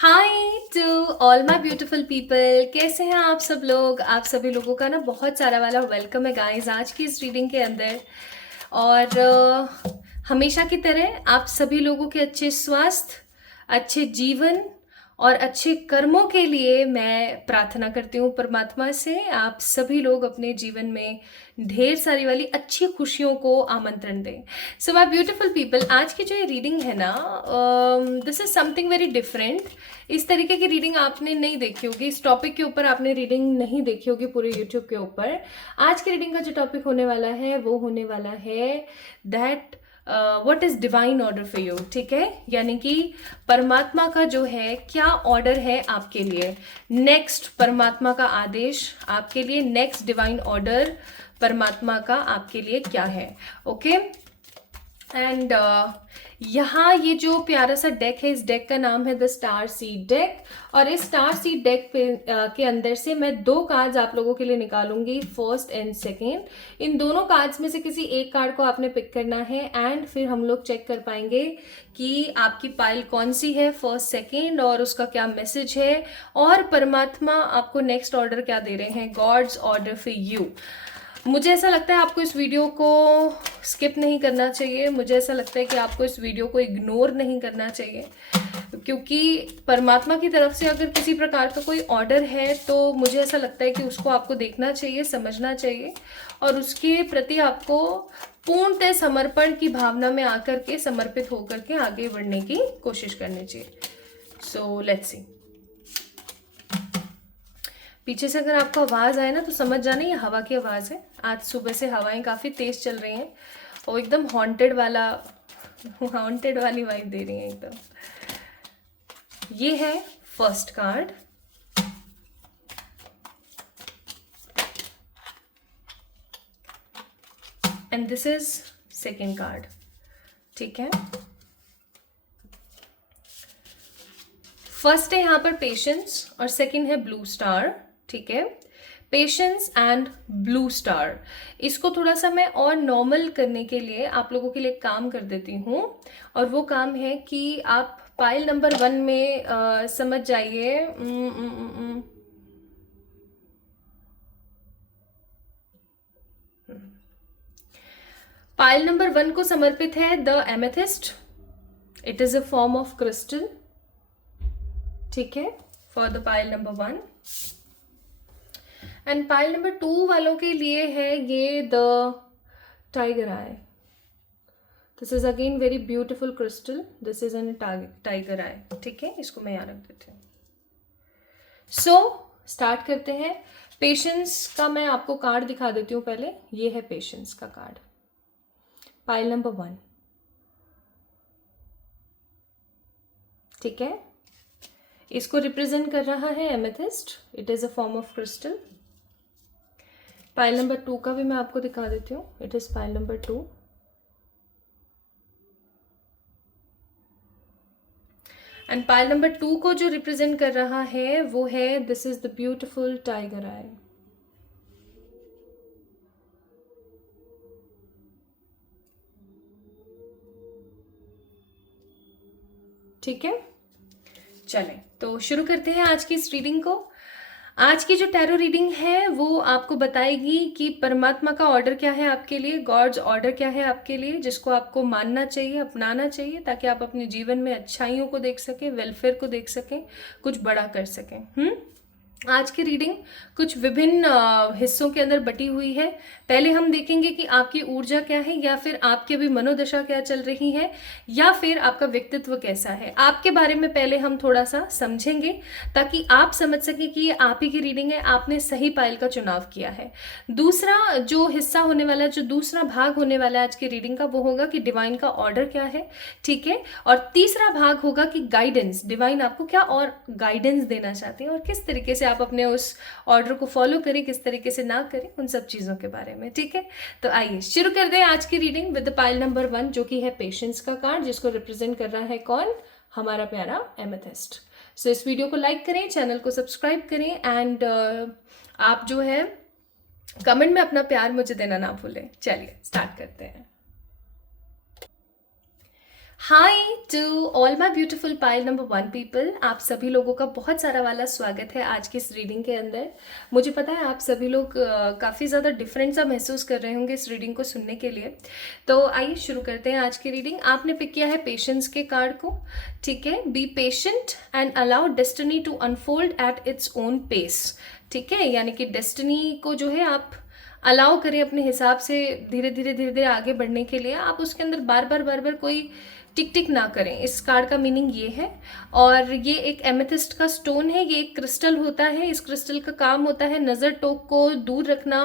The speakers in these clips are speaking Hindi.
Hi to all my beautiful people. कैसे हैं आप सब लोग? आप सभी लोगों का ना बहुत सारा वाला वेलकम है गाइस आज की इस रीडिंग के अंदर। और हमेशा की तरह आप सभी लोगों के अच्छे स्वास्थ्य, अच्छे जीवन और अच्छे कर्मों के लिए मैं प्रार्थना करती हूँ परमात्मा से। आप सभी लोग अपने जीवन में ढेर सारी वाली अच्छी खुशियों को आमंत्रण दें। सो माय ब्यूटीफुल पीपल, आज की जो ये रीडिंग है ना, this is something very different. इस तरीके की रीडिंग आपने नहीं देखी होगी, इस टॉपिक के ऊपर आपने रीडिंग नहीं देखी होगी पूरे यूट्यूब के ऊपर। आज की रीडिंग का जो टॉपिक होने वाला है वो होने वाला है that what is divine order for you. ठीक है, यानी कि परमात्मा का जो है क्या ऑर्डर है आपके लिए, नेक्स्ट परमात्मा का आदेश आपके लिए, नेक्स्ट डिवाइन ऑर्डर परमात्मा का आपके लिए क्या है। ओके, एंड यहाँ ये जो प्यारा सा डेक है, इस डेक का नाम है द स्टार सीड डेक। और इस स्टार सीड डेक पे के अंदर से मैं दो कार्ड्स आप लोगों के लिए निकालूंगी, फर्स्ट एंड सेकेंड। इन दोनों कार्ड्स में से किसी एक कार्ड को आपने पिक करना है एंड फिर हम लोग चेक कर पाएंगे कि आपकी पाइल कौन सी है, फर्स्ट सेकेंड, और उसका क्या मैसेज है और परमात्मा आपको नेक्स्ट ऑर्डर क्या दे रहे हैं, गॉड्स ऑर्डर फॉर यू। मुझे ऐसा लगता है आपको इस वीडियो को स्किप नहीं करना चाहिए, मुझे ऐसा लगता है कि आपको इस वीडियो को इग्नोर नहीं करना चाहिए, क्योंकि परमात्मा की तरफ से अगर किसी प्रकार का कोई ऑर्डर है तो मुझे ऐसा लगता है कि उसको आपको देखना चाहिए, समझना चाहिए और उसके प्रति आपको पूर्णतः समर्पण की भावना में आकर के, समर्पित होकर के आगे बढ़ने की कोशिश करनी चाहिए। So let's see. पीछे से अगर आपको आवाज़ आए ना तो समझ जाना ये हवा की आवाज़ है। आज सुबह से हवाएं काफ़ी तेज़ चल रही हैं और एकदम हॉन्टेड वाली वाइब दे रही हैं एकदम। ये है first card, and this is second card. ठीक है, फर्स्ट है यहाँ पर पेशेंस और सेकेंड है ब्लू स्टार। ठीक है, पेशेंस एंड ब्लू स्टार। इसको थोड़ा सा मैं और नॉर्मल करने के लिए आप लोगों के लिए काम कर देती हूँ, और वो काम है कि आप पाइल नंबर 1 में समझ जाइए। पाइल नंबर 1 को समर्पित है the amethyst. It is a form of crystal. ठीक है, for the pile number 1। And pile number 2 वालों के लिए है ये the tiger eye. This is again very beautiful crystal, this is an tiger eye. ठीक है, इसको मैं यहाँ रख देती हूँ। सो स्टार्ट करते हैं। पेशेंस का मैं आपको कार्ड दिखा देती हूँ पहले। ये है पेशेंस का कार्ड, पाइल नंबर 1। ठीक है, इसको रिप्रेजेंट कर रहा है amethyst. It is a form of crystal. Pile number 2 का भी मैं आपको दिखा देती हूँ। It is pile number 2। And pile number 2 को जो रिप्रेजेंट कर रहा है वो है this is the beautiful tiger eye. ठीक है, चलें तो शुरू करते हैं आज की इस रीडिंग को। आज की जो टैरो रीडिंग है वो आपको बताएगी कि परमात्मा का ऑर्डर क्या है आपके लिए, गॉड्स ऑर्डर क्या है आपके लिए, जिसको आपको मानना चाहिए, अपनाना चाहिए, ताकि आप अपने जीवन में अच्छाइयों को देख सकें, वेलफेयर को देख सकें, कुछ बड़ा कर सकें। आज की रीडिंग कुछ विभिन्न हिस्सों के अंदर बटी हुई है। पहले हम देखेंगे कि आपकी ऊर्जा क्या है, या फिर आपकी अभी मनोदशा क्या चल रही है, या फिर आपका व्यक्तित्व कैसा है। आपके बारे में पहले हम थोड़ा सा समझेंगे ताकि आप समझ सकें कि ये आप ही की रीडिंग है, आपने सही पाइल का चुनाव किया है। दूसरा जो हिस्सा होने वाला है, जो दूसरा भाग होने वाला है आज की रीडिंग का, वो होगा कि डिवाइन का ऑर्डर क्या है। ठीक है, और तीसरा भाग होगा कि गाइडेंस, डिवाइन आपको क्या और गाइडेंस देना चाहते हैं और किस तरीके से आप अपने उस ऑर्डर को फॉलो करें, किस तरीके से ना करें, उन सब चीज़ों के बारे में। ठीक है, तो आइए शुरू कर दें आज की रीडिंग विद पाइल नंबर 1, जो कि है पेशेंस का कार्ड, जिसको रिप्रेजेंट कर रहा है कौन, हमारा प्यारा एमेथिस्ट। सो इस वीडियो को लाइक करें, चैनल को सब्सक्राइब करें, एंड आप जो है कमेंट में अपना प्यार मुझे देना ना भूलें। चलिए स्टार्ट करते हैं। Hi to all my beautiful pile number 1 people. आप सभी लोगों का बहुत सारा वाला स्वागत है आज की इस रीडिंग के अंदर। मुझे पता है आप सभी लोग काफ़ी ज़्यादा डिफरेंट सा महसूस कर रहे होंगे इस रीडिंग को सुनने के लिए। तो आइए शुरू करते हैं आज की रीडिंग। आपने पिक किया है पेशेंस के कार्ड को, ठीक है। Be patient and allow destiny to unfold at its own pace, ठीक है। यानी कि डेस्टिनी को जो है आप अलाउ करें अपने हिसाब से धीरे धीरे आगे बढ़ने के लिए। आप उसके अंदर बार बार कोई टिक टिक ना करें, इस कार्ड का मीनिंग ये है। और ये एक एमेथिस्ट का स्टोन है, ये एक क्रिस्टल होता है। इस क्रिस्टल का काम होता है नज़र टोक को दूर रखना,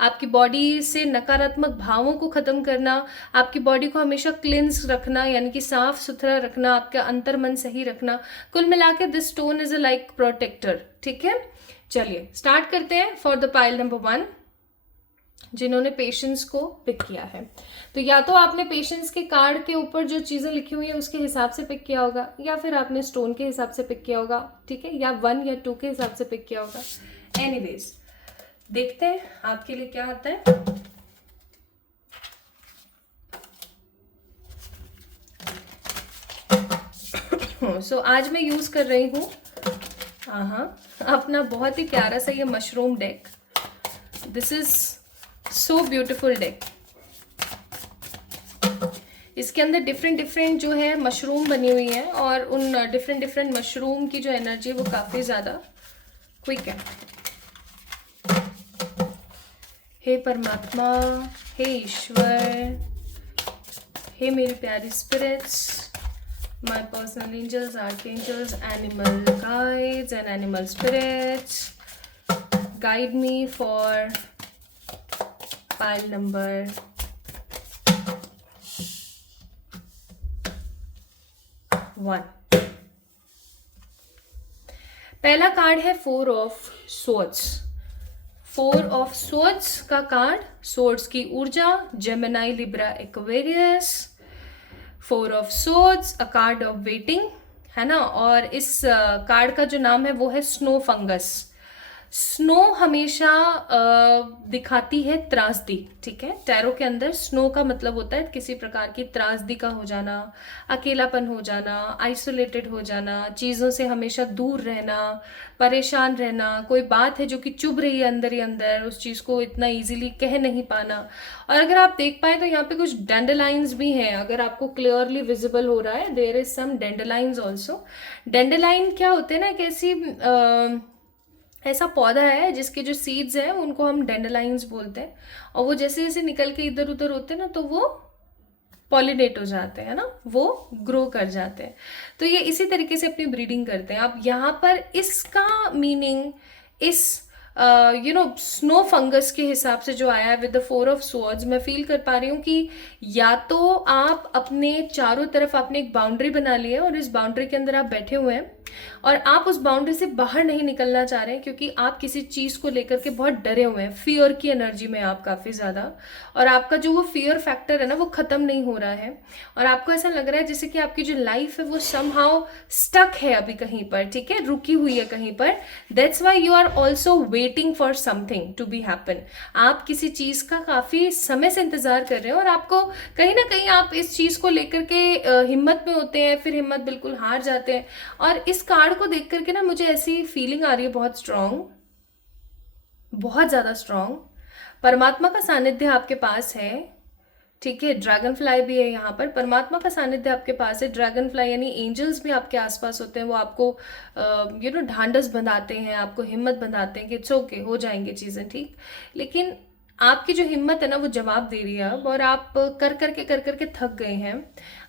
आपकी बॉडी से नकारात्मक भावों को ख़त्म करना, आपकी बॉडी को हमेशा क्लिन्स रखना, यानी कि साफ सुथरा रखना, आपका अंतर मन सही रखना। कुल मिला के this stone is a like protector, ठीक है। चलिए स्टार्ट करते हैं फॉर द पाइल नंबर 1 जिन्होंने पेशेंस को पिक किया है। तो या तो आपने पेशेंस के कार्ड के ऊपर जो चीज़ें लिखी हुई है उसके हिसाब से पिक किया होगा, या फिर आपने स्टोन के हिसाब से पिक किया होगा, ठीक है, या 1 या 2 के हिसाब से पिक किया होगा। एनीवेज देखते हैं आपके लिए क्या आता है। सो आज मैं यूज कर रही हूँ अपना बहुत ही प्यारा सा ये mushroom deck. This is so beautiful deck. इसके अंदर डिफरेंट जो है मशरूम बनी हुई है, और उन डिफरेंट मशरूम की जो एनर्जी वो काफ़ी ज़्यादा क्विक है। हे परमात्मा, हे ईश्वर, हे मेरी प्यारी spirits, my personal angels, archangels, animal guides and animal spirits, guide me for pile number 1। पहला कार्ड है 4 ऑफ सोर्ड्स। 4 ऑफ सोर्ड्स का कार्ड, सोर्ड्स की ऊर्जा, Gemini, Libra, Aquarius. 4 of swords, a card of waiting, है ना। और इस कार्ड का जो नाम है वो है स्नो फंगस। स्नो हमेशा दिखाती है त्रासदी, ठीक है। टैरो के अंदर स्नो का मतलब होता है किसी प्रकार की त्रासदी का हो जाना, अकेलापन हो जाना, आइसोलेटेड हो जाना, चीज़ों से हमेशा दूर रहना, परेशान रहना, कोई बात है जो कि चुभ रही है अंदर ही अंदर, उस चीज़ को इतना इजीली कह नहीं पाना। और अगर आप देख पाए तो यहाँ पे कुछ डेंडलाइंस भी हैं, अगर आपको क्लियरली विजिबल हो रहा है, देयर इज सम डेंडलाइंस ऑल्सो। डेंडलाइन क्या होते हैं ना, एक ऐसा पौधा है जिसके जो सीड्स हैं उनको हम डेंडलाइंस बोलते हैं, और वो जैसे जैसे निकल के इधर उधर होते हैं ना तो वो पॉलिनेट हो जाते हैं ना, वो ग्रो कर जाते हैं। तो ये इसी तरीके से अपनी ब्रीडिंग करते हैं। अब यहाँ पर इसका मीनिंग इस स्नो फंगस के हिसाब से जो आया है विद द 4 ऑफ स्वॉर्ड्स, मैं फील कर पा रही हूँ कि या तो आप अपने चारों तरफ आपने एक बाउंड्री बना ली है और इस बाउंड्री के अंदर आप बैठे हुए हैं और आप उस बाउंड्री से बाहर नहीं निकलना चाह रहे हैं, क्योंकि आप किसी चीज़ को लेकर के बहुत डरे हुए हैं। फियर की एनर्जी में आप काफ़ी ज़्यादा, और आपका जो वो फियर फैक्टर है ना वो ख़त्म नहीं हो रहा है, और आपको ऐसा लग रहा है जैसे कि आपकी जो लाइफ है वो समहाउ स्टक है अभी कहीं पर, ठीक है, रुकी हुई है कहीं पर। That's why you are also waiting for something to be happen. आप किसी चीज़ का काफ़ी समय से इंतज़ार कर रहे हो, और आपको कहीं ना कहीं आप इस चीज़ को लेकर के हिम्मत में होते हैं, फिर हिम्मत बिल्कुल हार जाते हैं। और इस कार्ड को देख करके ना मुझे ऐसी फीलिंग आ रही है बहुत स्ट्रांग, बहुत ज़्यादा स्ट्रांग। परमात्मा का सानिध्य आपके पास है, ठीक है। ड्रैगन फ्लाई भी है यहाँ पर, परमात्मा का सानिध्य आपके पास है। ड्रैगन फ्लाई यानी एंजल्स भी आपके आसपास होते हैं, वो आपको ढांढस बंधाते हैं, आपको हिम्मत बंधाते हैं कि इट्स ओके, हो जाएंगे चीज़ें ठीक। लेकिन आपकी जो हिम्मत है ना वो जवाब दे रही है अब, और आप कर करके थक गए हैं।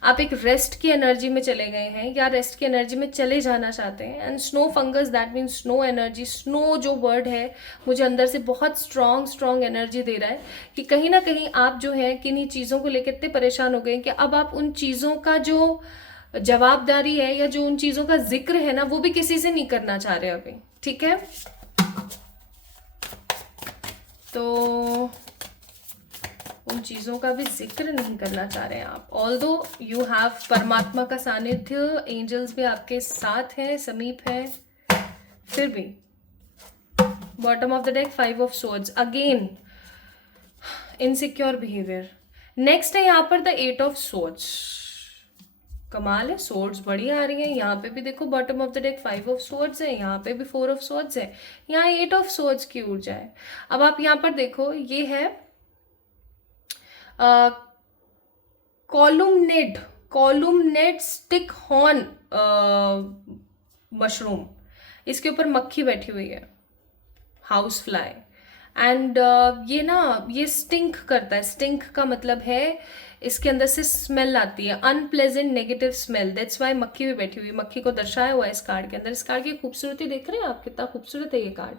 आप एक रेस्ट की एनर्जी में चले गए हैं, या रेस्ट की एनर्जी में चले जाना चाहते हैं। And snow fungus, that means snow energy. Snow जो वर्ड है मुझे अंदर से बहुत स्ट्रॉन्ग एनर्जी दे रहा है कि कहीं ना कहीं आप जो है किन्हीं चीज़ों को लेकर इतने परेशान हो गए कि अब आप उन चीज़ों का जो जवाबदारी है या जो उन चीज़ों का जिक्र है ना वो भी किसी से नहीं करना चाह रहे अभी, ठीक है। तो उन चीज़ों का भी जिक्र नहीं करना चाह रहे हैं आप। ऑल्दो यू हैव परमात्मा का सानिध्य, एंजल्स भी आपके साथ हैं, समीप है, फिर भी bottom of the deck 5 of swords, again insecure behaviour. Next है यहाँ पर द 8 ऑफ सोर्ड्स। कमाल है, सोर्ड्स बड़ी आ रही हैं। यहाँ पे भी देखो bottom of the deck 5 of swords है, यहाँ पे भी 4 ऑफ सोर्ड्स है, यहाँ 8 ऑफ सोर्ड्स की ऊर्जा है। अब आप यहाँ पर देखो, ये है कॉलुमनेड कॉलुमनेड स्टिक हॉर्न मशरूम। इसके ऊपर मक्खी बैठी हुई है, हाउस फ्लाई। एंड ये ना, ये स्टिंक करता है। स्टिंक का मतलब है इसके अंदर से स्मेल आती है, unpleasant negative smell. That's why मक्खी भी बैठी हुई, मक्खी को दर्शाया हुआ है इस कार्ड के अंदर। इस कार्ड की खूबसूरती देख रहे हैं आप, कितना खूबसूरत है ये कार्ड।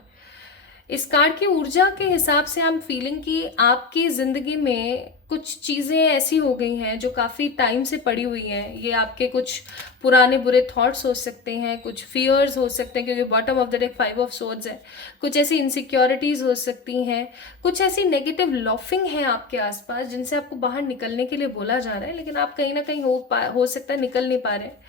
इस कार्ड की ऊर्जा के हिसाब से आई एम फीलिंग कि आपकी जिंदगी में कुछ चीज़ें ऐसी हो गई हैं जो काफ़ी टाइम से पड़ी हुई हैं। ये आपके कुछ पुराने बुरे थॉट्स हो सकते हैं, कुछ फियर्स हो सकते हैं, क्योंकि bottom of the deck 5 of swords है। कुछ ऐसी इनसिक्योरिटीज़ हो सकती हैं, कुछ ऐसी नेगेटिव लॉफिंग है आपके आसपास जिनसे आपको बाहर निकलने के लिए बोला जा रहा है, लेकिन आप कहीं ना कहीं हो सकता है निकल नहीं पा रहे हैं।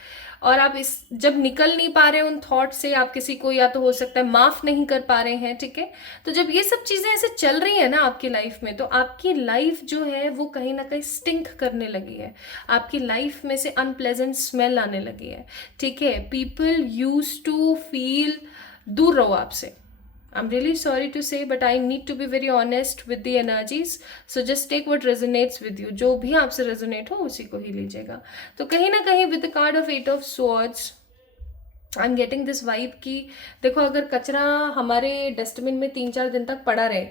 और आप इस जब निकल नहीं पा रहे उन थॉट से, आप किसी को या तो हो सकता है माफ नहीं कर पा रहे हैं, ठीक है। तो जब ये सब चीजें ऐसे चल रही है ना आपकी लाइफ में, तो आपकी लाइफ जो है वो कहीं ना कहीं स्टिंक करने लगी है। आपकी लाइफ में से अनप्लेजेंट स्मेल आने लगी है, ठीक है। पीपल यूज टू फील, दूर रहो आपसे। I'm really sorry to say, but I need to be very honest with the energies. So just take what resonates with you. जो भी आपसे resonate हो उसी को ही लीजिएगा। तो कहीं ना कहीं with the card of 8 of swords, I'm getting this vibe कि देखो, अगर कचरा हमारे डस्टबिन में 3-4 दिन तक पड़ा रहे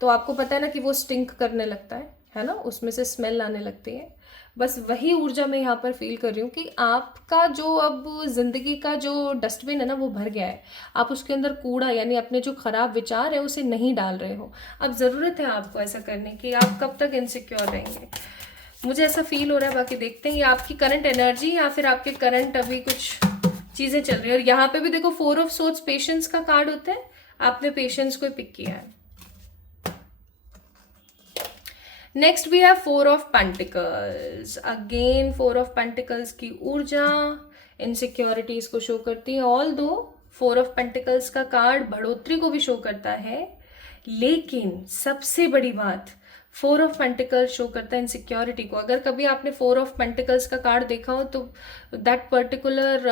तो आपको पता है ना कि वो स्टिंक करने लगता है ना, उसमें से स्मेल आने लगती है। बस वही ऊर्जा मैं यहाँ पर फील कर रही हूँ कि आपका जो अब जिंदगी का जो डस्टबिन है ना वो भर गया है। आप उसके अंदर कूड़ा यानी अपने जो खराब विचार है उसे नहीं डाल रहे हो। अब ज़रूरत है आपको ऐसा करने की। आप कब तक इनसिक्योर रहेंगे, मुझे ऐसा फील हो रहा है। बाकी देखते हैं ये आपकी करंट एनर्जी या फिर आपके करंट अभी कुछ चीज़ें चल रही है। और यहाँ पे भी देखो 4 ऑफ सोर्ड्स पेशेंस का कार्ड होता है, आपने पेशेंस को पिक किया है। Next we have 4 of pentacles. Again 4 of pentacles की ऊर्जा इनसिक्योरिटीज को शो करती है। ऑल दो 4 ऑफ पेंटिकल्स का कार्ड बढ़ोतरी को भी शो करता है, लेकिन सबसे बड़ी बात 4 ऑफ पेंटिकल्स शो करता है इनसिक्योरिटी को। अगर कभी आपने 4 ऑफ पेंटिकल्स का कार्ड देखा हो तो that particular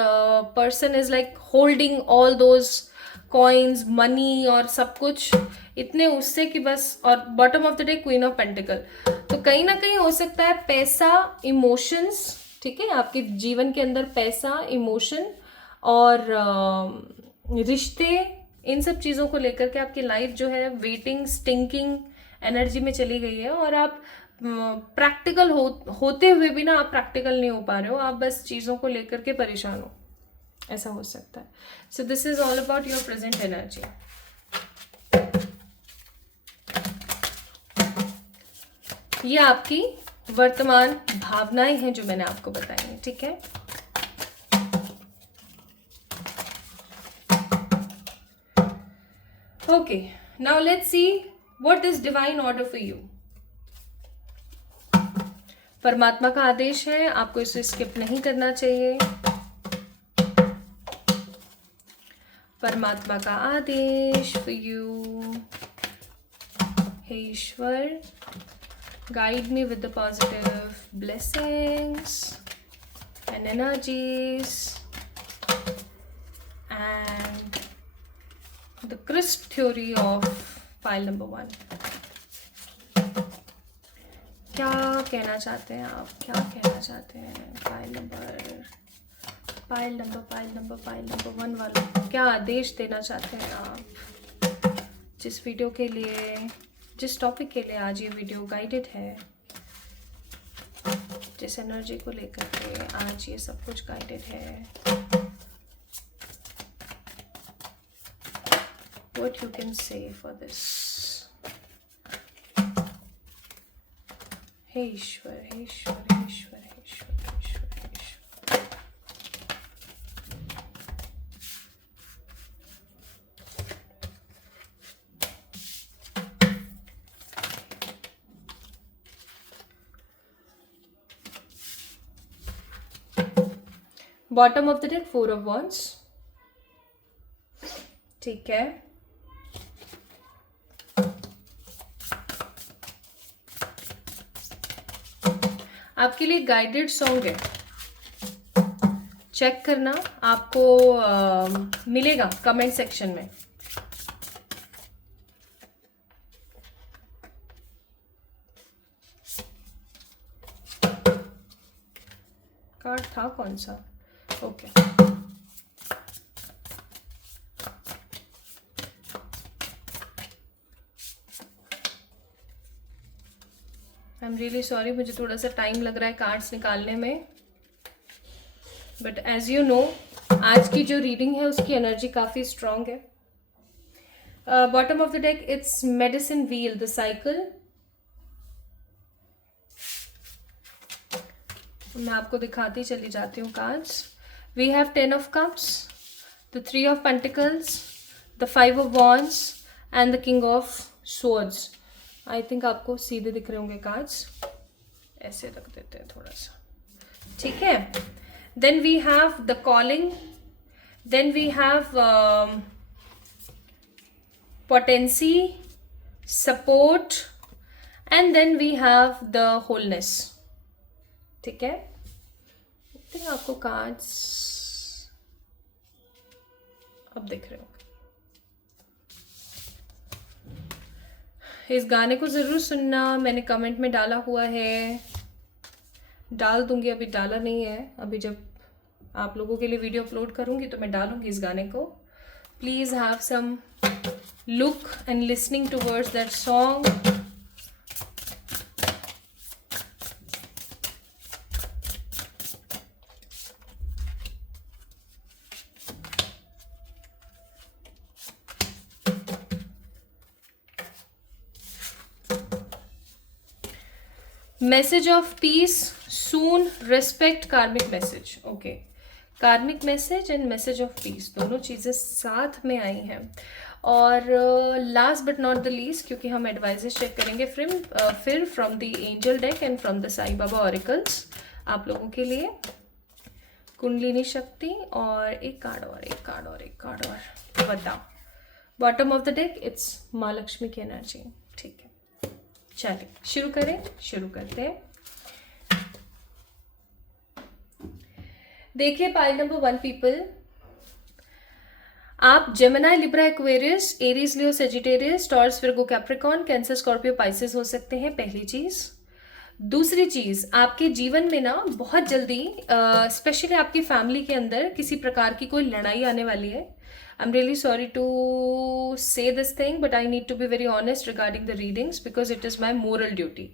person is like holding all those coins, money और सब कुछ इतने उससे कि बस। और bottom of the day queen of pentacle, तो कहीं ना कहीं हो सकता है पैसा, इमोशंस, ठीक है, आपके जीवन के अंदर पैसा, इमोशन और रिश्ते, इन सब चीज़ों को लेकर के आपकी लाइफ जो है वेटिंग, स्टिंकिंग एनर्जी में चली गई है। और आप प्रैक्टिकल होते हुए भी ना आप प्रैक्टिकल नहीं हो पा रहे हो, आप बस चीज़ों को लेकर के परेशान हो, ऐसा हो सकता है। So this is all about your present energy. ये आपकी वर्तमान भावनाएं हैं जो मैंने आपको बताई हैं, ठीक है। Okay, now let's see what is divine order for you. परमात्मा का आदेश है, आपको इसे स्किप नहीं करना चाहिए। परमात्मा का आदेश फॉर यू। हे ईश्वर, guide me with the positive blessings and energies and the crisp theory of pile number 1. क्या कहना चाहते हैं आप, क्या कहना चाहते हैं पाइल नंबर 1 वालों, क्या आदेश देना चाहते हैं आप जिस वीडियो के लिए, जिस टॉपिक के लिए आज ये वीडियो गाइडेड है, जिस एनर्जी को लेकर के आज ये सब कुछ गाइडेड है। What you can say for this? हे ईश्वर, हे ईश्वर, हे ईश्वर, हे ईश्वर, हे ईश्वर, हे ईश्वर। Bottom of the deck 4 of wands, ठीक है। आपके लिए गाइडेड सॉन्ग है, चेक करना, आपको मिलेगा कमेंट सेक्शन में। कार्ड था कौन सा? Okay I am really sorry, मुझे थोड़ा सा टाइम लग रहा है कार्ड्स निकालने में, बट एज यू नो आज की जो रीडिंग है उसकी एनर्जी काफ़ी स्ट्रांग है। Bottom of the deck it's medicine wheel, the cycle. मैं आपको दिखाती चली जाती हूँ cards. We have 10 of cups, the 3 of pentacles, the 5 of wands and the king of swords. I think आपको सीधे दिख रहे होंगे कार्ड्स, ऐसे रख देते हैं थोड़ा सा, ठीक है। Then we have the calling, then we have potency, support, and then we have the wholeness, ठीक है। तो आपको कार्ड्स अब दिख रहे होंगे। इस गाने को ज़रूर सुनना, मैंने कमेंट में डाला हुआ है, डाल दूंगी, अभी डाला नहीं है। अभी जब आप लोगों के लिए वीडियो अपलोड करूंगी तो मैं डालूंगी इस गाने को। Please have some look and listening towards that song. Message of peace soon, respect, karmic message. Okay, कार्मिक message and message of peace दोनों चीज़ें साथ में आई हैं। और last but not the least, क्योंकि हम एडवाइजेस चेक करेंगे फिर from the angel deck and from the Sai Baba auricles आप लोगों के लिए, कुंडलिनी शक्ति, और एक कार्ड और, एक कार्ड और, एक कार्ड और, बताओ। Bottom of the deck it's माँ लक्ष्मी की एनर्जी, ठीक है। चलिए शुरू करते हैं। देखिए पाइल नंबर 1 पीपल, आप Gemini, Libra, Aquarius, Aries, Leo, Sagittarius, Taurus, Virgo, Capricorn, Cancer, Scorpio, Pisces हो सकते हैं, पहली चीज। दूसरी चीज, आपके जीवन में ना बहुत जल्दी स्पेशली आपकी फैमिली के अंदर किसी प्रकार की कोई लड़ाई आने वाली है। I am really sorry to say this thing but I need to be very honest regarding the readings because it is my moral duty.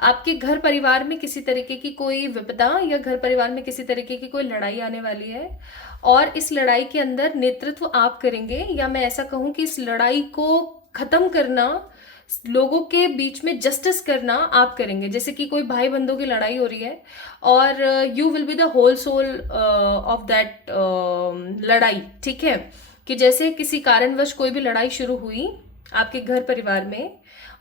आपके घर परिवार में किसी तरीके की कोई विपदा या घर परिवार में किसी तरीके की कोई लड़ाई आने वाली है और इस लड़ाई के अंदर नेतृत्व आप करेंगे, या मैं ऐसा कहूं कि इस लड़ाई को खत्म करना, लोगों के बीच में जस्टिस करना आप करेंगे। जैसे कि कोई भाई बंधों की लड़ाई हो रही है और you will be the whole soul of that लड़ाई, ठीक है। कि जैसे किसी कारणवश कोई भी लड़ाई शुरू हुई आपके घर परिवार में,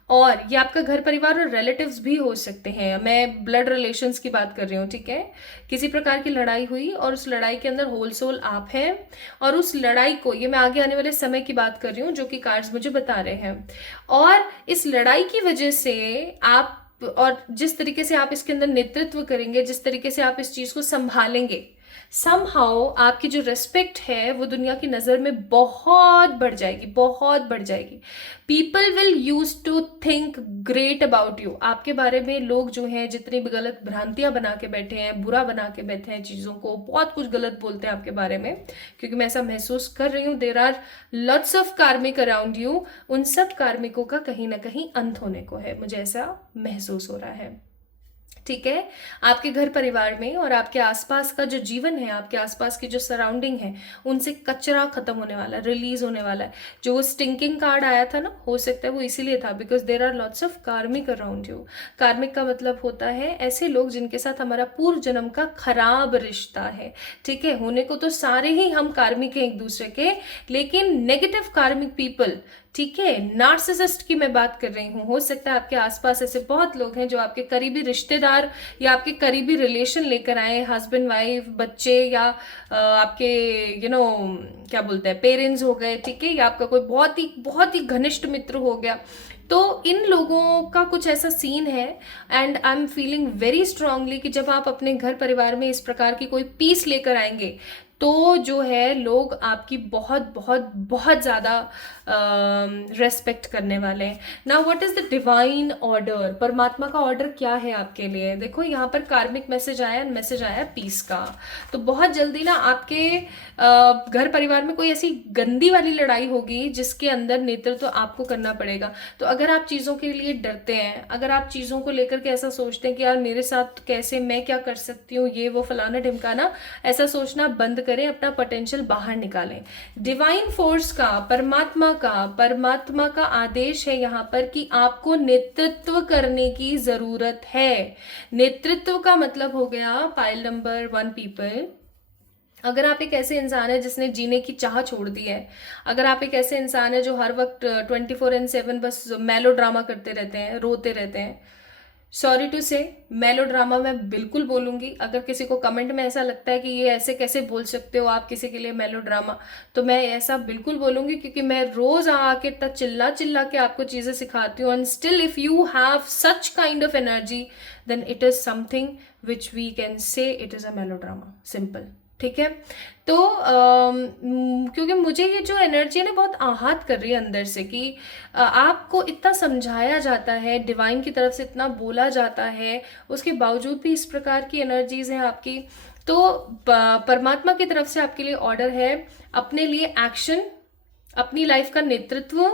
और ये आपका घर परिवार और रिलेटिव्स भी हो सकते हैं, मैं ब्लड रिलेशंस की बात कर रही हूँ, ठीक है। किसी प्रकार की लड़ाई हुई और उस लड़ाई के अंदर होल सोल आप हैं, और उस लड़ाई को, ये मैं आगे आने वाले समय की बात कर रही हूँ जो कि कार्ड्स मुझे बता रहे हैं, और इस लड़ाई की वजह से आप, और जिस तरीके से आप इसके अंदर नेतृत्व करेंगे, जिस तरीके से आप इस चीज को संभालेंगे, समहाउ आपकी जो रेस्पेक्ट है वो दुनिया की नज़र में बहुत बढ़ जाएगी, बहुत बढ़ जाएगी। People will use to think great about you. आपके बारे में लोग जो हैं जितनी भी गलत भ्रांतियां बना के बैठे हैं, बुरा बना के बैठे हैं चीज़ों को, बहुत कुछ गलत बोलते हैं आपके बारे में, क्योंकि मैं ऐसा महसूस कर रही हूँ। There are lots of karmic around you. उन सब कार्मिकों का कहीं ना कहीं अंत होने को है, मुझे ऐसा महसूस हो रहा है, ठीक है। आपके घर परिवार में और आपके आसपास का जो जीवन है, आपके आसपास की जो सराउंडिंग है, उनसे कचरा खत्म होने वाला है, रिलीज होने वाला है। जो वो स्टिंकिंग कार्ड आया था ना, हो सकता है वो इसीलिए था because there are lots of karmic around you. Karmic का मतलब होता है ऐसे लोग जिनके साथ हमारा पूर्व जन्म का खराब रिश्ता है, ठीक है। होने को तो सारे ही हम कार्मिक हैं एक दूसरे के, लेकिन नेगेटिव कार्मिक पीपल, ठीक है, नार्सिसिस्ट की मैं बात कर रही हूँ। हो सकता है आपके आसपास ऐसे बहुत लोग हैं जो आपके करीबी रिश्तेदार या आपके करीबी रिलेशन लेकर आए, हस्बैंड वाइफ, बच्चे, या आपके क्या बोलते हैं, पेरेंट्स हो गए, ठीक है, या आपका कोई बहुत ही घनिष्ठ मित्र हो गया, तो इन लोगों का कुछ ऐसा सीन है, and I am feeling very strongly कि जब आप अपने घर परिवार में इस प्रकार की कोई पीस लेकर आएंगे तो जो है लोग आपकी बहुत बहुत बहुत ज़्यादा रेस्पेक्ट करने वाले हैं। Now what is the divine order, परमात्मा का ऑर्डर क्या है आपके लिए? देखो यहाँ पर कार्मिक मैसेज आया, मैसेज आया पीस का। तो बहुत जल्दी ना आपके घर परिवार में कोई ऐसी गंदी वाली लड़ाई होगी जिसके अंदर नेतृत्व तो आपको करना पड़ेगा। तो अगर आप चीज़ों के लिए डरते हैं, अगर आप चीज़ों को लेकर के ऐसा सोचते हैं कि यार मेरे साथ कैसे, मैं क्या कर सकती हूँ, ये वो फलाना ढिमकाना, ऐसा सोचना बंद करें, अपना पोटेंशियल बाहर निकालें। डिवाइन फोर्स का, परमात्मा का आदेश है यहाँ पर कि आपको नेतृत्व करने की जरूरत है। नेतृत्व का मतलब हो गया पाइल नंबर 1 पीपल। अगर आप एक ऐसे इंसान है जिसने जीने की चाह छोड़ दी है, अगर आप एक ऐसे इंसान है जो हर वक्त 24/7 बस मेलो ड्रामा करते रहते हैं, रोते रहते हैं, सॉरी टू से मेलो ड्रामा मैं बिल्कुल बोलूंगी। अगर किसी को कमेंट में ऐसा लगता है कि ये ऐसे कैसे बोल सकते हो आप किसी के लिए मेलो ड्रामा, तो मैं ऐसा बिल्कुल बोलूंगी क्योंकि मैं रोज आके तक चिल्ला चिल्ला के आपको चीजें सिखाती हूँ। And still if you have such kind of energy then it is something which we can say it is a melodrama, simple. ठीक है, तो क्योंकि मुझे ये जो एनर्जी है ना बहुत आहत कर रही है अंदर से कि आपको इतना समझाया जाता है, डिवाइन की तरफ से इतना बोला जाता है, उसके बावजूद भी इस प्रकार की एनर्जीज हैं आपकी। तो परमात्मा की तरफ से आपके लिए ऑर्डर है, अपने लिए एक्शन, अपनी लाइफ का नेतृत्व,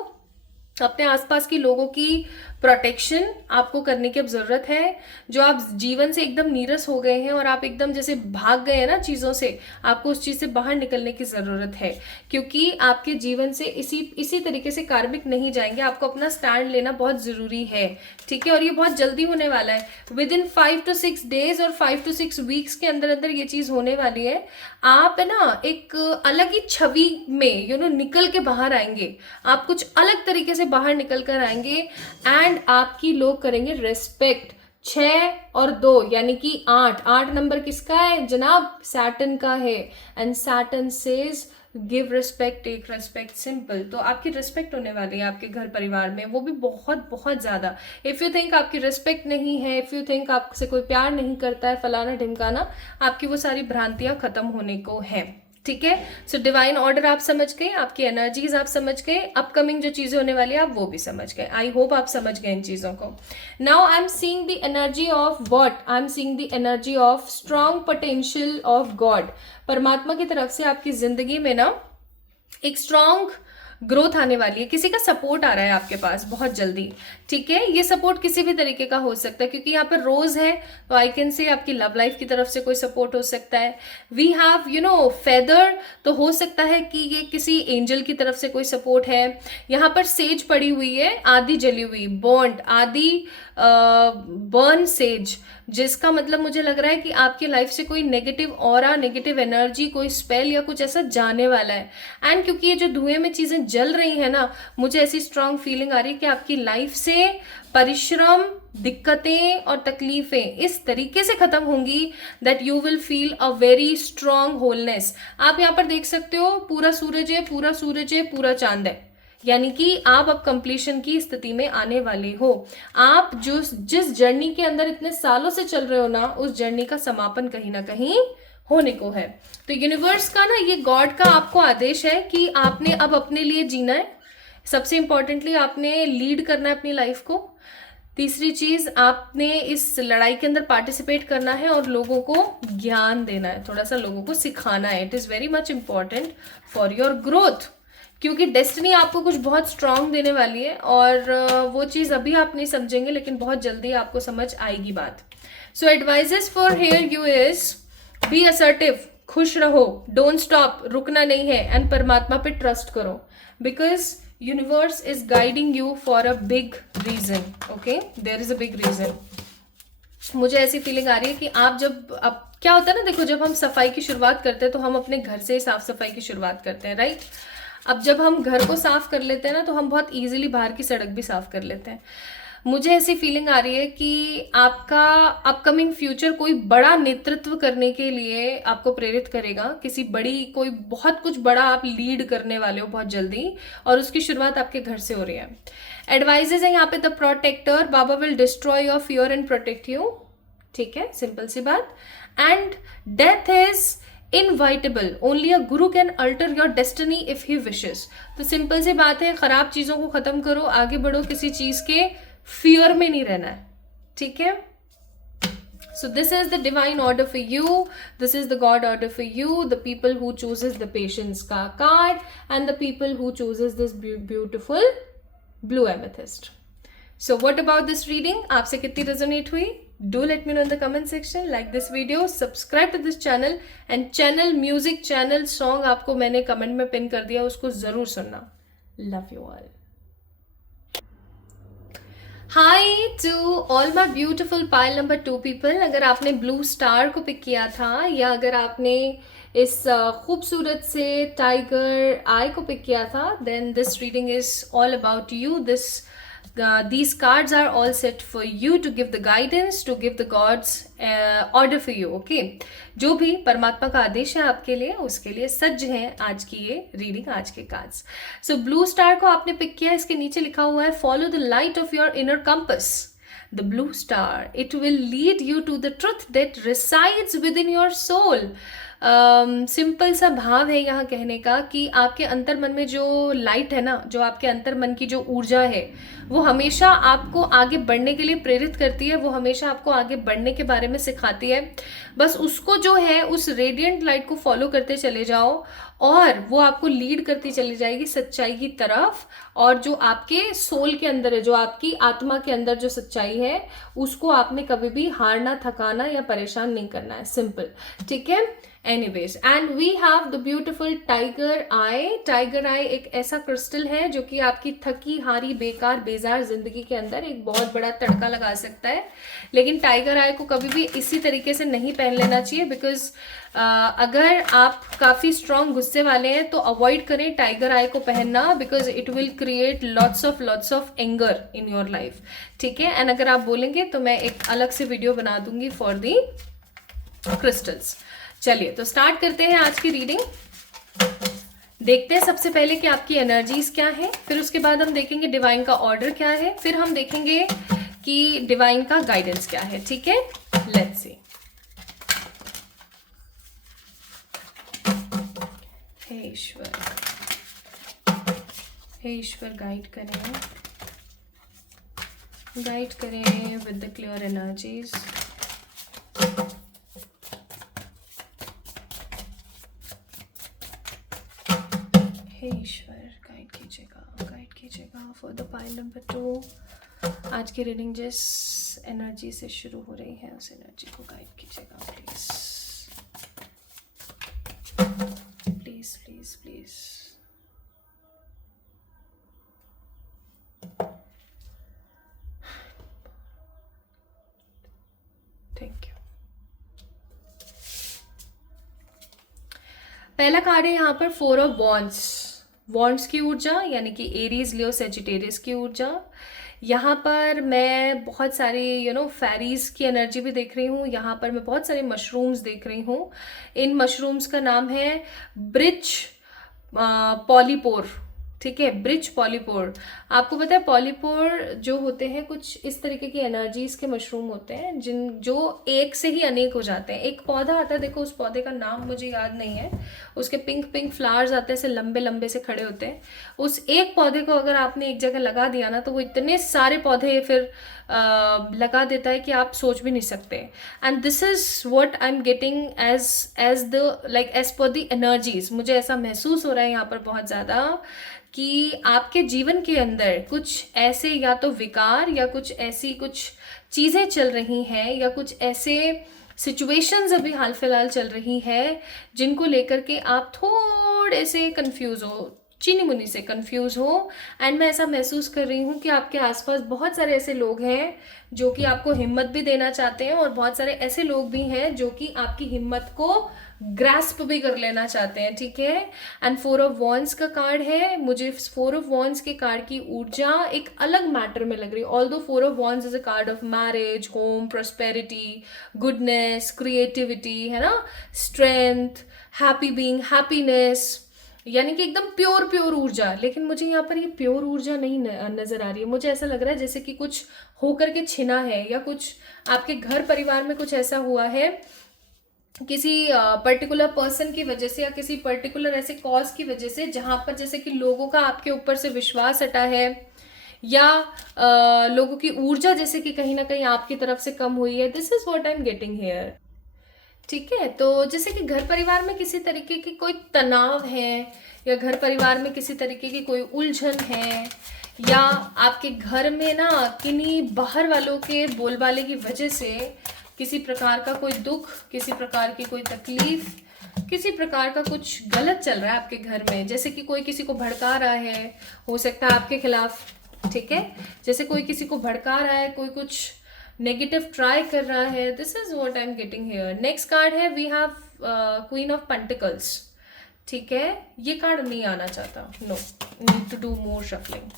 अपने आसपास के लोगों की प्रोटेक्शन आपको करने की अब जरूरत है। जो आप जीवन से एकदम नीरस हो गए हैं और आप एकदम जैसे भाग गए हैं ना चीजों से, आपको उस चीज से बाहर निकलने की जरूरत है, क्योंकि आपके जीवन से इसी तरीके से कार्मिक नहीं जाएंगे। आपको अपना स्टैंड लेना बहुत जरूरी है, ठीक है, और ये बहुत जल्दी होने वाला है। विद इन 5 to 6 days और 5 to 6 weeks के अंदर अंदर ये चीज होने वाली है। आप है ना एक अलग ही छवि में निकल के बाहर आएंगे, आप कुछ अलग तरीके से बाहर निकल कर आएंगे एंड आपकी लोग करेंगे रेस्पेक्ट। 6 और 2 यानी कि 8 नंबर किसका है जनाब? सैटर्न का है। And Saturn says give respect, take respect, simple. तो आपकी रिस्पेक्ट होने वाली है आपके घर परिवार में, वो भी बहुत बहुत ज्यादा। इफ यू थिंक आपकी रिस्पेक्ट नहीं है, इफ यू थिंक आपसे कोई प्यार नहीं करता है, फलाना ढिमकाना, आपकी वो सारी भ्रांतियां खत्म होने को है। ठीक है, सो डिवाइन ऑर्डर आप समझ गए, आपकी एनर्जीज आप समझ गए, अपकमिंग जो चीजें होने वाली है आप वो भी समझ गए। आई होप आप समझ गए इन चीजों को। Now I am seeing the energy of what? I am seeing the energy of strong potential of God. परमात्मा की तरफ से आपकी जिंदगी में ना एक स्ट्रॉन्ग ग्रोथ आने वाली है, किसी का सपोर्ट आ रहा है आपके पास बहुत जल्दी। ठीक है, ये सपोर्ट किसी भी तरीके का हो सकता है, क्योंकि यहाँ पर रोज है तो आई कैन से आपकी लव लाइफ की तरफ से कोई सपोर्ट हो सकता है। वी हैव फेदर, तो हो सकता है कि ये किसी एंजल की तरफ से कोई सपोर्ट है। यहाँ पर सेज पड़ी हुई है, आदि जली हुई, बॉन्ड आदि बर्न सेज, जिसका मतलब मुझे लग रहा है कि आपकी लाइफ से कोई नेगेटिव ऑरा, नेगेटिव एनर्जी, कोई स्पेल या कुछ ऐसा जाने वाला है। एंड क्योंकि ये जो धुएं में चीजें जल रही है ना, मुझे ऐसी स्ट्रांग फीलिंग आ रही है कि आपकी लाइफ से परिश्रम, दिक्कतें और तकलीफें इस तरीके से खत्म होंगी that you will feel a very strong wholeness. आप यहाँ पर देख सकते हो पूरा सूरज है, पूरा सूरज है, पूरा चांद है, यानी कि आप अब कंप्लीशन की स्थिति में आने वाले हो। आप जिस जर्नी के अंदर इतने सालों से चल रहे हो ना, उस जर्नी का समापन कहीं ना कहीं होने को है। तो यूनिवर्स का ना, ये गॉड का आपको आदेश है कि आपने अब अपने लिए जीना है। सबसे इंपॉर्टेंटली आपने लीड करना है अपनी लाइफ को। तीसरी चीज, आपने इस लड़ाई के अंदर पार्टिसिपेट करना है और लोगों को ज्ञान देना है, थोड़ा सा लोगों को सिखाना है। It is very much important for your growth, क्योंकि डेस्टिनी आपको कुछ बहुत स्ट्रांग देने वाली है और वो चीज अभी आप नहीं समझेंगे, लेकिन बहुत जल्दी आपको समझ आएगी बात। So advices for here you is be assertive, खुश रहो, डोंट स्टॉप, रुकना नहीं है, एंड परमात्मा पे ट्रस्ट करो, because universe is guiding you for a big reason. Okay, there is a big reason. मुझे ऐसी फीलिंग आ रही है कि आप अब क्या होता है ना, देखो जब हम सफाई की शुरुआत करते हैं तो हम अपने घर से साफ सफाई की शुरुआत करते हैं, राइट। अब जब हम घर को साफ कर लेते हैं ना, तो हम बहुत इजीली बाहर की सड़क भी साफ कर लेते हैं। मुझे ऐसी फीलिंग आ रही है कि आपका अपकमिंग फ्यूचर कोई बड़ा नेतृत्व करने के लिए आपको प्रेरित करेगा। किसी बड़ी कोई बहुत कुछ बड़ा आप लीड करने वाले हो बहुत जल्दी, और उसकी शुरुआत आपके घर से हो रही है। एडवाइजेज है यहाँ पे द प्रोटेक्टर, बाबा will destroy your fear and protect you. ठीक है, सिंपल सी बात। And death is inevitable, only a guru can alter your destiny if he wishes. तो सिंपल सी बात है, खराब चीजों को खत्म करो, आगे बढ़ो, किसी चीज के फियर में नहीं रहना है। ठीक है, so this is the divine order for you, this is the God order for you, the people who chooses the patience ka card and the people who chooses this beautiful blue amethyst. So what about this reading, aapse kitni resonate hui? Do let me know in the comment section. Like this video, subscribe to this channel, and channel music channel song आपको मैंने comment में pin कर दिया, उसको जरूर सुनना। Love you all. Hi to all my beautiful pile number 2 people. अगर आपने ब्लू स्टार को पिक किया था, या अगर आपने इस खूबसूरत से टाइगर आई को पिक किया था, then this reading is all about you. These cards are all set for you to give the guidance, to give the God's order for you. Okay, जो भी परमात्मा का आदेश है आपके लिए, उसके लिए सज्ज हैं आज की ये रीडिंग, आज के कार्ड्स। सो ब्लू स्टार को आपने पिक किया, इसके नीचे लिखा हुआ है follow the light of your inner compass, the blue star, it will lead you to the truth that resides within your soul. Simple सा भाव है यहाँ कहने का कि आपके अंतर मन में जो लाइट है ना, जो आपके अंतर मन की जो ऊर्जा है, वो हमेशा आपको आगे बढ़ने के लिए प्रेरित करती है, वो हमेशा आपको आगे बढ़ने के बारे में सिखाती है। बस उसको जो है, उस रेडियंट लाइट को फॉलो करते चले जाओ, और वो आपको लीड करती चली जाएगी सच्चाई की तरफ। और जो आपके सोल के अंदर है, जो आपकी आत्मा के अंदर जो सच्चाई है, उसको आपने कभी भी हारना, थकाना या परेशान नहीं करना है। सिंपल, ठीक है। Anyways, and we have the beautiful tiger eye. Tiger eye एक ऐसा क्रिस्टल है जो कि आपकी थकी हारी बेकार बेजार जिंदगी के अंदर एक बहुत बड़ा तड़का लगा सकता है। लेकिन टाइगर आई को कभी भी इसी तरीके से नहीं पहन लेना चाहिए, बिकॉज अगर आप काफ़ी स्ट्रॉन्ग गुस्से वाले हैं तो अवॉइड करें टाइगर आई को पहनना, because it will create lots of anger in your life. ठीक है, एंड अगर आप बोलेंगे तो मैं एक अलग से वीडियो बना दूंगी फॉर दी क्रिस्टल्स। चलिए, तो स्टार्ट करते हैं आज की रीडिंग। देखते हैं सबसे पहले कि आपकी एनर्जीज क्या है, फिर उसके बाद हम देखेंगे डिवाइन का ऑर्डर क्या है, फिर हम देखेंगे कि डिवाइन का गाइडेंस क्या है। ठीक है, लेट्स सी। हे ईश्वर, हे ईश्वर, गाइड करें विद द क्लियर एनर्जीज। हे ईश्वर, गाइड कीजिएगा फॉर द पाइल नंबर 2। आज की रीडिंग जिस एनर्जी से शुरू हो रही है, उस एनर्जी को गाइड कीजिएगा please, please please please. Thank you. पहला कार्ड है यहाँ पर 4 ऑफ वॉन्ड्स की ऊर्जा, यानी कि एरीज, लियो, सेजिटेरियस की ऊर्जा। यहाँ पर मैं बहुत सारी फेरीज की एनर्जी भी देख रही हूँ। यहाँ पर मैं बहुत सारे मशरूम्स देख रही हूँ। इन मशरूम्स का नाम है ब्रिज पॉलीपोर। ठीक है, ब्रिज पॉलीपोर। आपको पता है पॉलीपोर जो होते हैं कुछ इस तरीके की एनर्जीज के मशरूम होते हैं जो एक से ही अनेक हो जाते हैं। एक पौधा आता है, देखो उस पौधे का नाम मुझे याद नहीं है, उसके पिंक पिंक फ्लावर्स आते हैं, ऐसे लंबे लंबे से खड़े होते हैं। उस एक पौधे को अगर आपने एक जगह लगा दिया ना, तो वो इतने सारे पौधे फिर लगा देता है कि आप सोच भी नहीं सकते। And this is what I am getting as the like as per the energies. मुझे ऐसा महसूस हो रहा है यहाँ पर बहुत ज़्यादा कि आपके जीवन के अंदर कुछ ऐसे या तो विकार या कुछ ऐसी कुछ चीज़ें चल रही हैं, या कुछ ऐसे सिचुएशंस अभी हाल फिलहाल चल रही है जिनको लेकर के आप थोड़े से कंफ्यूज हो, चीनी मुनी से कंफ्यूज हो। एंड मैं ऐसा महसूस कर रही हूँ कि आपके आसपास बहुत सारे ऐसे लोग हैं जो कि आपको हिम्मत भी देना चाहते हैं, और बहुत सारे ऐसे लोग भी हैं जो कि आपकी हिम्मत को ग्रास्प भी कर लेना चाहते हैं, ठीक है। एंड 4 ऑफ वॉन्ड्स का कार्ड है। मुझे 4 ऑफ वॉन्ड्स के कार्ड की ऊर्जा एक अलग मैटर में लग रही है। Although 4 of wands is a card of marriage, home, prosperity, goodness, creativity, है ना, स्ट्रेंथ, हैप्पी बीइंग, हैप्पीनेस, यानी कि एकदम प्योर प्योर ऊर्जा। लेकिन मुझे यहाँ पर ये प्योर ऊर्जा नहीं नजर आ रही है। मुझे ऐसा लग रहा है जैसे कि कुछ होकर के छिना है, या कुछ आपके घर परिवार में कुछ ऐसा हुआ है किसी पर्टिकुलर पर्सन की वजह से, या किसी पर्टिकुलर ऐसे कॉज की वजह से, जहां पर जैसे कि लोगों का आपके ऊपर से विश्वास हटा है, या लोगों की ऊर्जा जैसे कि कहीं ना कहीं आपकी तरफ से कम हुई है। This is what I am getting here, ठीक है। तो जैसे कि घर परिवार में किसी तरीके की कोई तनाव है, या घर परिवार में किसी तरीके की कोई उलझन है, या आपके घर में ना किन्हीं बाहर वालों के बोलबाले की वजह से किसी प्रकार का कोई दुख, किसी प्रकार की कोई तकलीफ, किसी प्रकार का कुछ गलत चल रहा है आपके घर में। जैसे कि कोई किसी को भड़का रहा है, हो सकता है आपके खिलाफ, ठीक है। जैसे कोई किसी को भड़का रहा है, कोई कुछ नेगेटिव ट्राई कर रहा है। This is what I am getting here. Next card है, we have queen of pentacles, ठीक है। ये कार्ड नहीं आना चाहता, no, need to do more shuffling.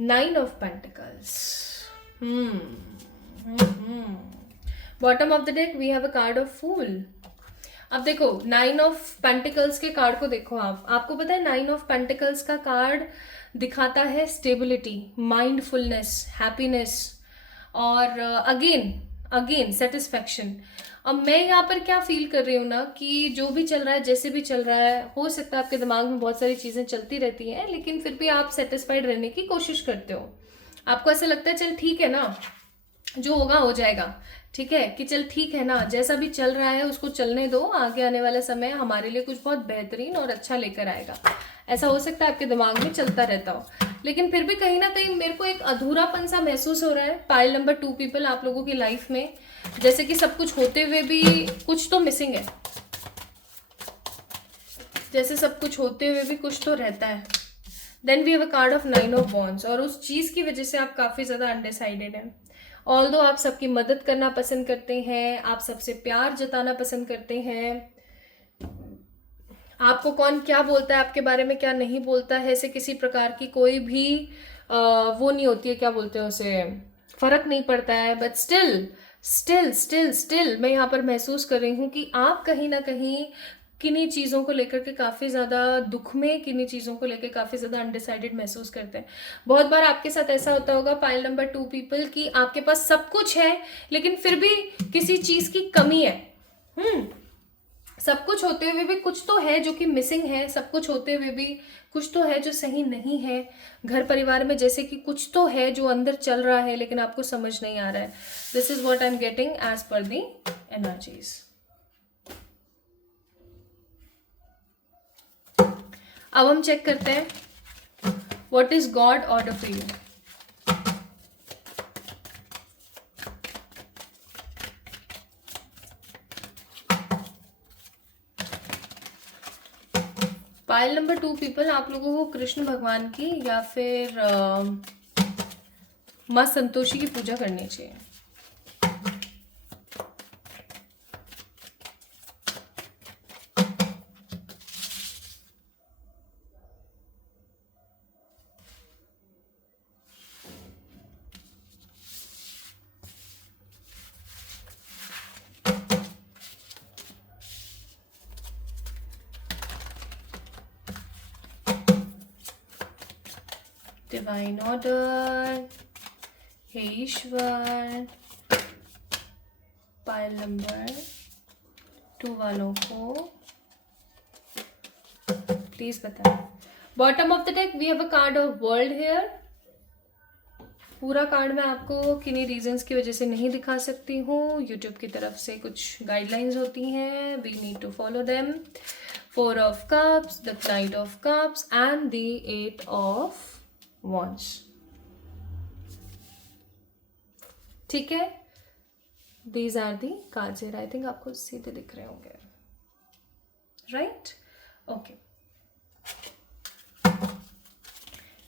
9 of Pentacles. Bottom of the deck we have a card of fool. अब देखो 9 of Pentacles के कार्ड को देखो आप, आपको पता है 9 of Pentacles का कार्ड दिखाता है स्टेबिलिटी, माइंडफुलनेस, हैप्पीनेस, और अगेन अगेन सेटिस्फैक्शन। अब मैं यहाँ पर क्या फील कर रही हूँ ना, कि जो भी चल रहा है, जैसे भी चल रहा है, हो सकता है आपके दिमाग में बहुत सारी चीज़ें चलती रहती हैं, लेकिन फिर भी आप सेटिस्फाइड रहने की कोशिश करते हो। आपको ऐसा लगता है चल ठीक है ना, जो होगा हो जाएगा, ठीक है, कि चल ठीक है ना, जैसा भी चल रहा है उसको चलने दो, आगे आने वाला समय हमारे लिए कुछ बहुत बेहतरीन और अच्छा लेकर आएगा। ऐसा हो सकता है आपके दिमाग में चलता रहता हो, लेकिन फिर भी कहीं ना कहीं मेरे को एक अधूरापन सा महसूस हो रहा है। पाइल नंबर 2 पीपल, आप लोगों की लाइफ में जैसे कि सब कुछ होते हुए भी कुछ तो मिसिंग है, जैसे सब कुछ होते हुए भी कुछ तो रहता है। Then we have a card of 9 of Wands, और उस चीज़ की वजह से आप काफ़ी ज़्यादा अनडिसाइडेड हैं। ऑल्दो आप सबकी मदद करना पसंद करते हैं, आप सबसे प्यार जताना पसंद करते हैं, आपको कौन क्या बोलता है आपके बारे में, क्या नहीं बोलता है, ऐसे किसी प्रकार की कोई भी वो नहीं होती है, क्या बोलते हैं उसे, फर्क नहीं पड़ता है। But still still still still मैं यहाँ पर महसूस कर रही हूँ कि आप कहीं ना कहीं किन्हीं चीज़ों को लेकर के काफ़ी ज़्यादा दुख में, किन्हीं चीज़ों को लेकर काफ़ी ज़्यादा अनडिसाइडेड महसूस करते हैं। बहुत बार आपके साथ ऐसा होता होगा पाइल नंबर 2 पीपल, कि आपके पास सब कुछ है लेकिन फिर भी किसी चीज़ की कमी है। सब कुछ होते हुए भी कुछ तो है जो कि मिसिंग है, सब कुछ होते हुए भी कुछ तो है जो सही नहीं है। घर परिवार में जैसे कि कुछ तो है जो अंदर चल रहा है लेकिन आपको समझ नहीं आ रहा है। This is what I am getting as per the energies. अब हम चेक करते हैं what is God order for you. Pile number 2 people, आप लोगों को कृष्ण भगवान की या फिर माँ संतोषी की पूजा करनी चाहिए। डिवाइन ऑर्डर, हे ईश्वर, पाइल नंबर 2 वालों को प्लीज बताएं। Bottom of the deck we have a card of world here. पूरा कार्ड मैं आपको किन्हीं रीजंस की वजह से नहीं दिखा सकती हूँ। यूट्यूब की तरफ से कुछ गाइडलाइंस होती हैं, we need to follow them. 4 of cups, the knight of cups and the 8 of wands. ठीक है, these are the cards here. I think आपको सीधे दिख रहे होंगे, right? Okay.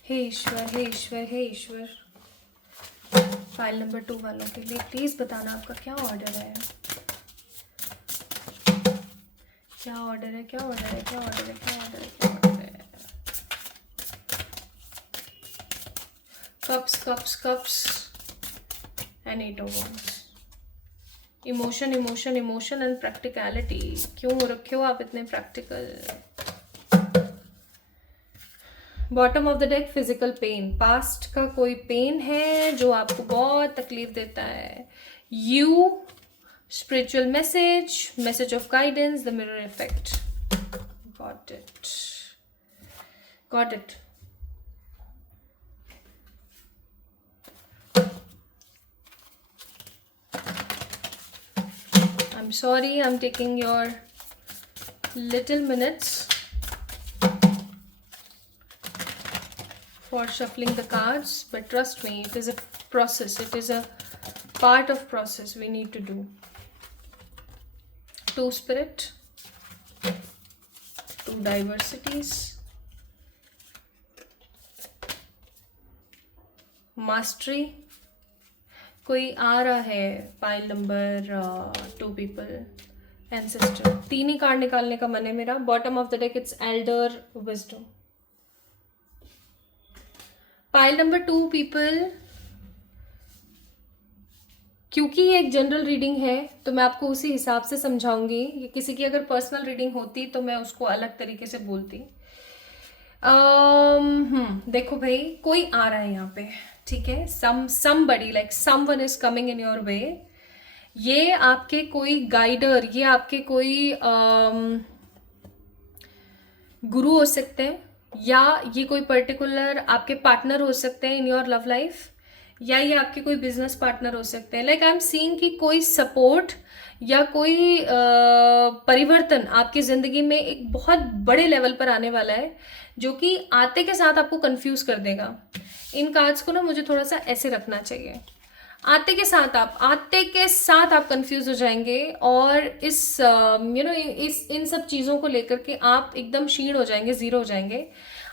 हे ईश्वर, हे ईश्वर, हे ईश्वर, फाइल नंबर 2 वालों के लिए प्लीज बताना आपका क्या ऑर्डर है, क्या ऑर्डर है, क्या ऑर्डर है, क्या ऑर्डर है, क्या ऑर्डर है, क्या ऑर्डर है. Cups cups cups and 8 of wands. Emotion emotion emotion and practicality. क्यों रखे हो आप इतने practical. Bottom of the deck physical pain. Past का कोई पेन है जो आपको बहुत तकलीफ देता है. You spiritual message, message of guidance, the mirror effect. Got it, got it. I'm sorry, I'm taking your little minutes for shuffling the cards, but trust me, it is a process. It is a part of process we need to do. 2 spirit, 2 diversities, mastery. कोई आ रहा है पाइल नंबर 2 पीपल, एंसेस्टर. 3 ही कार्ड निकालने का मन है मेरा. Bottom of the deck it's Elder wisdom. Pile number 2 people, क्योंकि ये एक जनरल रीडिंग है तो मैं आपको उसी हिसाब से समझाऊंगी. ये किसी की अगर पर्सनल रीडिंग होती तो मैं उसको अलग तरीके से बोलती. देखो भाई, कोई आ रहा है यहाँ पे, ठीक है. somebody like someone is coming in your way. ये आपके कोई गाइडर, ये आपके कोई गुरु हो सकते हैं, या ये कोई पर्टिकुलर आपके पार्टनर हो सकते हैं इन योर लव लाइफ, या ये आपके कोई बिजनेस पार्टनर हो सकते हैं. लाइक आई एम सीइंग कि कोई सपोर्ट या कोई परिवर्तन आपकी ज़िंदगी में एक बहुत बड़े लेवल पर आने वाला है, जो कि आते के साथ आपको कंफ्यूज कर देगा. इन कार्ड्स को ना मुझे थोड़ा सा ऐसे रखना चाहिए. आते के साथ आप कंफ्यूज हो जाएंगे और इस इन सब चीज़ों को लेकर के आप एकदम क्षीण हो जाएंगे, ज़ीरो हो जाएंगे.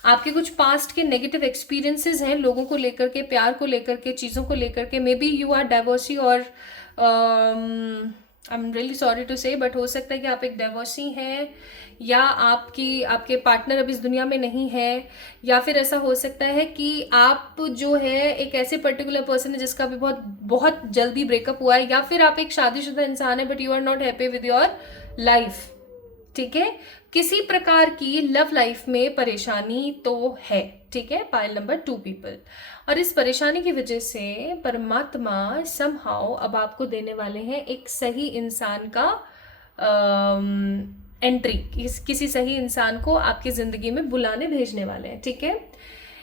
आपके कुछ पास्ट के नेगेटिव एक्सपीरियंसेस हैं लोगों को लेकर के, प्यार को लेकर के, चीज़ों को लेकर के. Maybe you are divorcee और I am really sorry to say, but हो सकता है कि आप एक डाइवोर्सी हैं, या आपके पार्टनर अब इस दुनिया में नहीं है, या फिर ऐसा हो सकता है कि आप जो है एक ऐसे पर्टिकुलर पर्सन है जिसका भी बहुत बहुत जल्दी ब्रेकअप हुआ है, या फिर आप एक शादीशुदा इंसान है but you are not happy with your life. ठीक है, किसी प्रकार की लव लाइफ में परेशानी तो है. ठीक है, पाइल नंबर 2 पीपल. और इस परेशानी की वजह से परमात्मा समहाउ अब आपको देने वाले हैं एक सही इंसान का एंट्री. किसी सही इंसान को आपकी जिंदगी में बुलाने भेजने वाले हैं. ठीक है,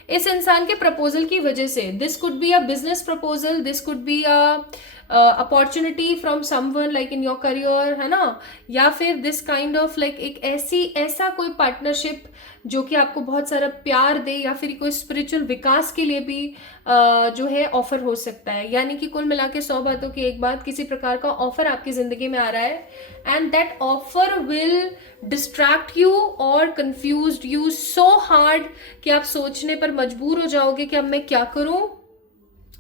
इस इंसान के प्रपोजल की वजह से, this could be a business proposal, this could be a opportunity from someone like in your career, है ना, या फिर दिस काइंड ऑफ लाइक एक ऐसा कोई पार्टनरशिप जो कि आपको बहुत सारा प्यार दे, या फिर कोई स्पिरिचुअल विकास के लिए भी जो है ऑफर हो सकता है. यानी कि कुल मिला के 100 बातों की एक बात, किसी प्रकार का ऑफर आपकी जिंदगी में आ रहा है, and that offer will distract you और कंफ्यूज यू सो हार्ड कि आप सोचने पर मजबूर हो जाओगे कि अब मैं क्या करूं,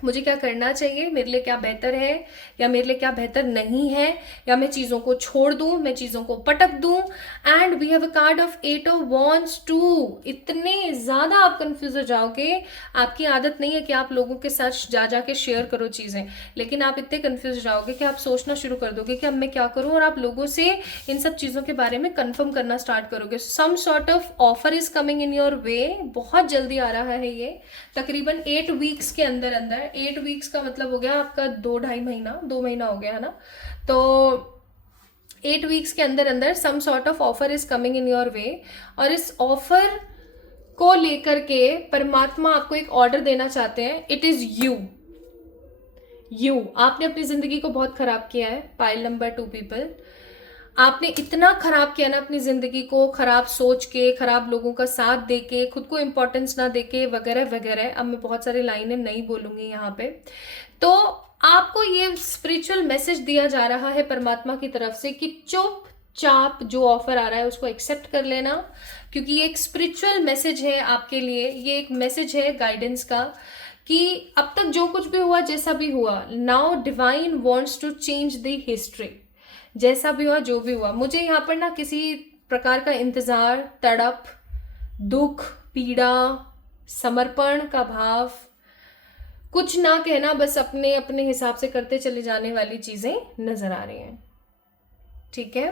मुझे क्या करना चाहिए, मेरे लिए क्या बेहतर है या मेरे लिए क्या बेहतर नहीं है, या मैं चीज़ों को छोड़ दूं, मैं चीज़ों को पटक दूं. And we have a card of 8 of wands too. इतने ज़्यादा आप कंफ्यूज हो जाओगे. आपकी आदत नहीं है कि आप लोगों के साथ जाके शेयर करो चीज़ें, लेकिन आप इतने कंफ्यूज हो जाओगे कि आप सोचना शुरू कर दोगे कि अब मैं क्या करूं, और आप लोगों से इन सब चीज़ों के बारे में कंफर्म करना स्टार्ट करोगे. Some sort of offer is coming in your way. बहुत जल्दी आ रहा है ये, तकरीबन 8 वीक्स के अंदर अंदर. 8 वीक्स का मतलब हो गया आपका 2 महीना हो गया, है ना. तो 8 वीक्स के अंदर अंदर some sort of offer is coming in your way. और इस ऑफर को लेकर के परमात्मा आपको एक ऑर्डर देना चाहते हैं. It is you. आपने अपनी जिंदगी को बहुत खराब किया है, पाइल नंबर 2 पीपल. आपने इतना खराब किया ना अपनी जिंदगी को, खराब सोच के, खराब लोगों का साथ दे के, खुद को इम्पोर्टेंस ना दे के, वगैरह वगैरह। अब मैं बहुत सारी लाइनें नहीं बोलूंगी यहाँ पे। तो आपको ये स्पिरिचुअल मैसेज दिया जा रहा है परमात्मा की तरफ से कि चुपचाप जो ऑफर आ रहा है उसको एक्सेप्ट कर लेना, क्योंकि ये एक स्पिरिचुअल मैसेज है आपके लिए। ये एक मैसेज है गाइडेंस का कि अब तक जो कुछ भी हुआ, जैसा भी हुआ, now divine wants to change the history. जैसा भी हुआ, जो भी हुआ, मुझे यहाँ पर ना किसी प्रकार का इंतजार, तड़प, दुख, पीड़ा, समर्पण का भाव कुछ ना कहना, बस अपने अपने हिसाब से करते चले जाने वाली चीजें नजर आ रही हैं। ठीक है।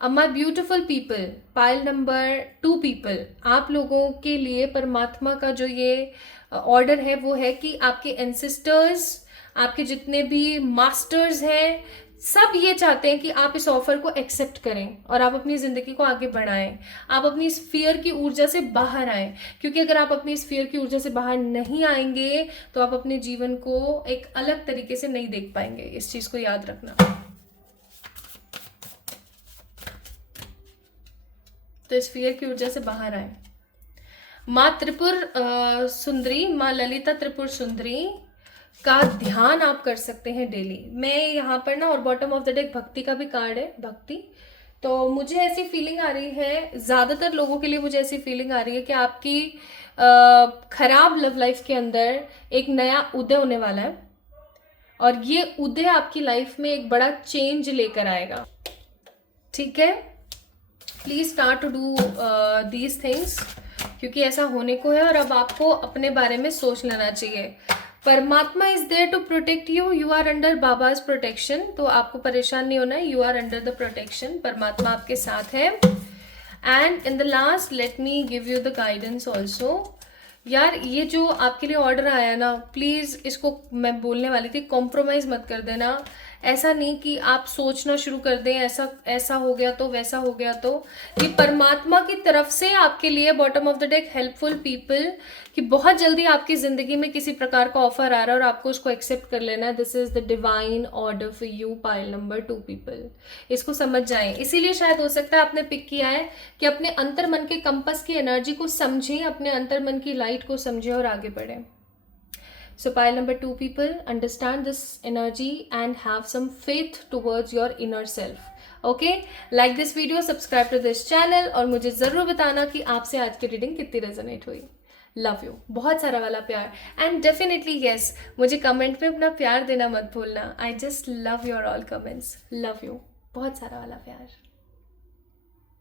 अब माई beautiful people, pile number 2 people, आप लोगों के लिए परमात्मा का जो ये ऑर्डर है वो है कि आपके एंसेस्टर्स, आपके जितने भी मास्टर्स हैं, सब ये चाहते हैं कि आप इस ऑफर को एक्सेप्ट करें और आप अपनी जिंदगी को आगे बढ़ाएं। आप अपनी इस फियर की ऊर्जा से बाहर आएं, क्योंकि अगर आप अपनी इस फियर की ऊर्जा से बाहर नहीं आएंगे तो आप अपने जीवन को एक अलग तरीके से नहीं देख पाएंगे। इस चीज को याद रखना। तो इस फियर की ऊर्जा से बाहर आए। माँ त्रिपुर सुंदरी, माँ ललिता त्रिपुर सुंदरी का ध्यान आप कर सकते हैं डेली। मैं यहाँ पर ना, और बॉटम ऑफ द डेक भक्ति का भी कार्ड है, भक्ति। तो मुझे ऐसी फीलिंग आ रही है, ज्यादातर लोगों के लिए मुझे ऐसी फीलिंग आ रही है कि आपकी खराब लव लाइफ के अंदर एक नया उदय होने वाला है, और ये उदय आपकी लाइफ में एक बड़ा चेंज लेकर आएगा। ठीक है। Please start to do these things, क्योंकि ऐसा होने को है और अब आपको अपने बारे में सोच लेना चाहिए। परमात्मा is there to protect you, you are under बाबाज प्रोटेक्शन। तो आपको परेशान नहीं होना है, you are under the protection, परमात्मा आपके साथ है। And in the last let me give you the guidance also. यार ये जो आपके लिए ऑर्डर आया ना, प्लीज इसको मैं बोलने वाली थी, कॉम्प्रोमाइज मत कर देना। ऐसा नहीं कि आप सोचना शुरू कर दें ऐसा ऐसा हो गया तो, वैसा हो गया तो। ये परमात्मा की तरफ से आपके लिए, bottom of the deck helpful people, कि बहुत जल्दी आपकी जिंदगी में किसी प्रकार का ऑफर आ रहा है और आपको उसको एक्सेप्ट कर लेना है। This is the divine order for you, pile number 2 people. इसको समझ जाएं। इसीलिए शायद हो सकता है आपने पिक किया है कि अपने अंतर मन के कंपस की एनर्जी को समझें, अपने अंतर मन की लाइट को समझें और आगे बढ़ें। So pile number 2 people, understand this energy and have some faith towards your inner self. Okay? Like this video, subscribe to this channel और मुझे ज़रूर बताना कि आपसे आज की रीडिंग कितनी रेजोनेट हुई। लव यू, बहुत सारा वाला प्यार। एंड डेफिनेटली यस, मुझे कमेंट में अपना प्यार देना मत भूलना। I just love your all comments. Love you, बहुत सारा वाला प्यार।